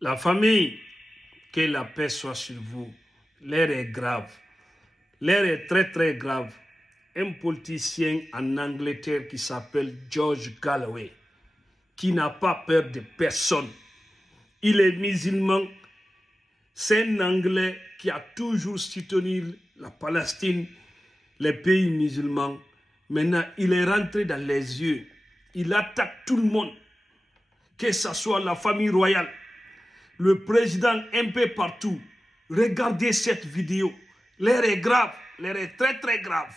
La famille, que la paix soit sur vous. L'air est grave. L'air est très très grave. Un politicien en Angleterre qui s'appelle George Galloway, qui n'a pas peur de personne. Il est musulman. C'est un Anglais qui a toujours soutenu la Palestine, les pays musulmans. Maintenant, il est rentré dans les yeux. Il attaque tout le monde, que ce soit la famille royale, le président un peu partout. Regardez cette vidéo. L'air est grave. L'air est très très grave.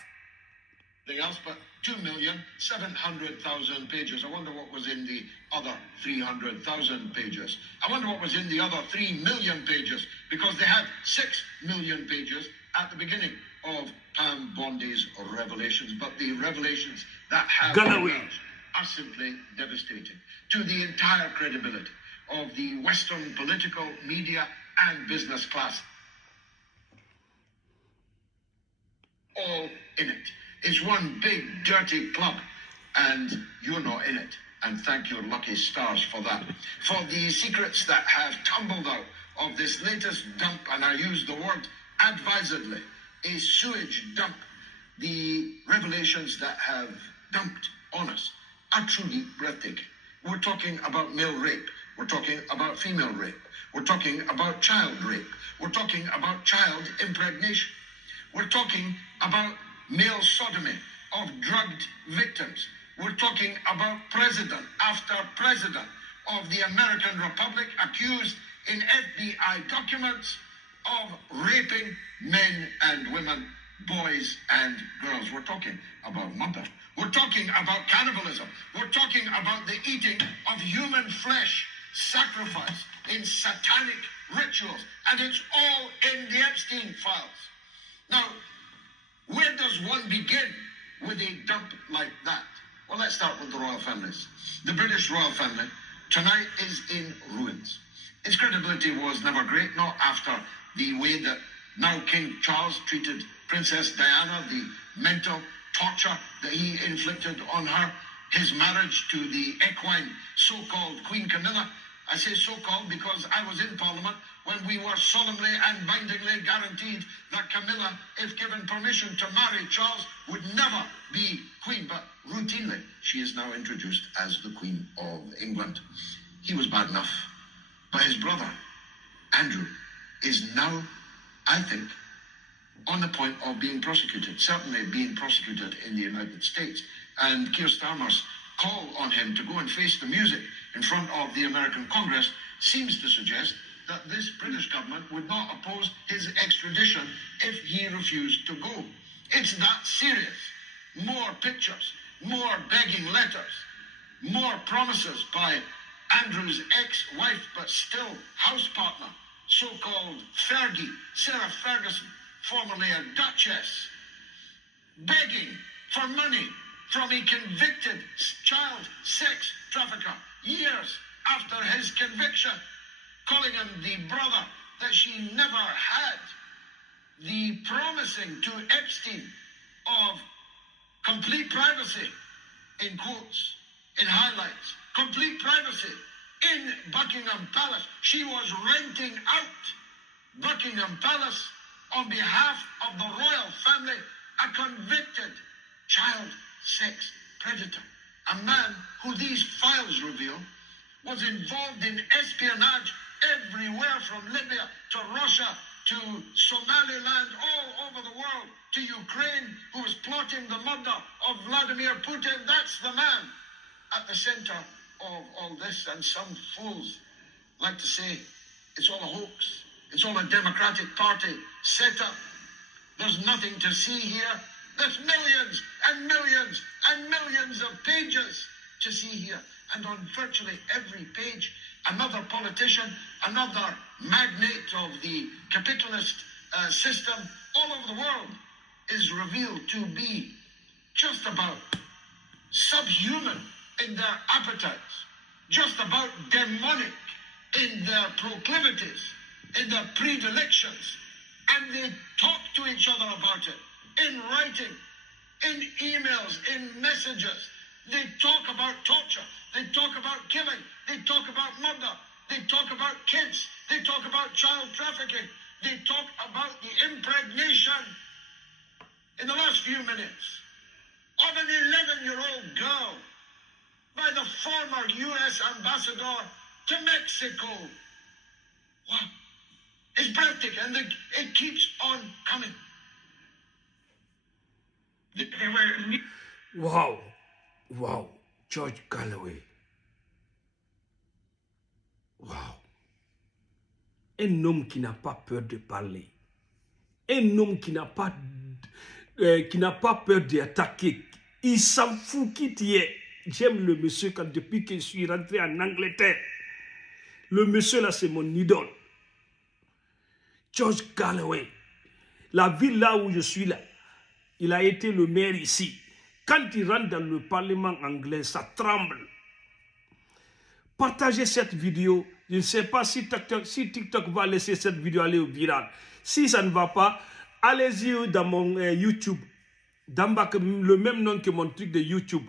Else, but 2,700,000 pages. I wonder what was in the other 300,000 pages. I wonder what was in the other 3 million pages, because they had 6 million pages at the beginning of Pam Bondi's revelations. But the revelations that have emerged are simply devastating to the entire credibility of the Western political, media, and business class. All in it. It's one big dirty club, and you're not in it. And thank your lucky stars for that. For the secrets that have tumbled out of this latest dump, and I use the word advisedly, a sewage dump, the revelations that have dumped on us are truly breathtaking. We're talking about male rape. We're talking about female rape. We're talking about child rape. We're talking about child impregnation. We're talking about male sodomy of drugged victims. We're talking about president after president of the American Republic accused in FBI documents of raping men and women, boys and girls. We're talking about murder. We're talking about cannibalism. We're talking about the eating of human flesh, sacrifice in satanic rituals. And it's all in the Epstein files. Now, where does one begin with a dump like that? Well, let's start with the royal families. The British royal family tonight is in ruins. Its credibility was never great, not after the way that now King Charles treated Princess Diana, the mental torture that he inflicted on her, his marriage to the equine so-called Queen Camilla. I say so-called because I was in Parliament when we were solemnly and bindingly guaranteed that Camilla, if given permission to marry Charles, would never be Queen. But routinely, she is now introduced as the Queen of England. He was bad enough. But his brother, Andrew, is now, I think, on the point of being prosecuted, certainly being prosecuted in the United States. And Keir Starmer's call on him to go and face the music in front of the American Congress seems to suggest that this British government would not oppose his extradition if he refused to go. It's that serious. More pictures, more begging letters, more promises by Andrew's ex-wife, but still house partner, so-called Fergie, Sarah Ferguson, formerly a duchess, begging for money from a convicted child sex trafficker years after his conviction, calling him the brother that she never had, the promising to Epstein of complete privacy, in quotes, in highlights, complete privacy in Buckingham Palace. She was renting out Buckingham Palace on behalf of the royal family, a convicted child sex predator, a man who these files reveal was involved in espionage everywhere from Libya to Russia to Somaliland, all over the world, to Ukraine, who was plotting the murder of Vladimir Putin. That's the man at the center of all this. And some fools like to say it's all a hoax. It's all a Democratic Party setup. There's nothing to see here. There's millions and millions and millions of pages to see here. And on virtually every page, another politician, another magnate of the capitalist system all over the world is revealed to be just about subhuman in their appetites, just about demonic in their proclivities, in their predilections. And they talk to each other about it in writing, in emails, in messages. They talk about torture. They talk about killing. They talk about murder. They talk about kids. They talk about child trafficking. They talk about the impregnation in the last few minutes of an 11-year-old girl by the former U.S. ambassador to Mexico. Wow. It's breathtaking, and it keeps on coming. Wow. Wow. George Galloway. Wow. Un homme qui n'a pas peur de parler. Un homme qui n'a pas peur d'attaquer. Il s'en fout qui tu es. J'aime le monsieur depuis que je suis rentré en Angleterre. Le monsieur là, c'est mon idole. George Galloway. La ville là où je suis là, il a été le maire ici. Quand il rentre dans le parlement anglais, ça tremble. Partagez cette vidéo. Je ne sais pas si TikTok va laisser cette vidéo aller au viral. Si ça ne va pas, allez-y dans mon YouTube. Le même nom que mon truc de YouTube.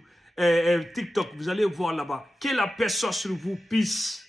TikTok, vous allez voir là-bas. Que la paix soit sur vous. Peace.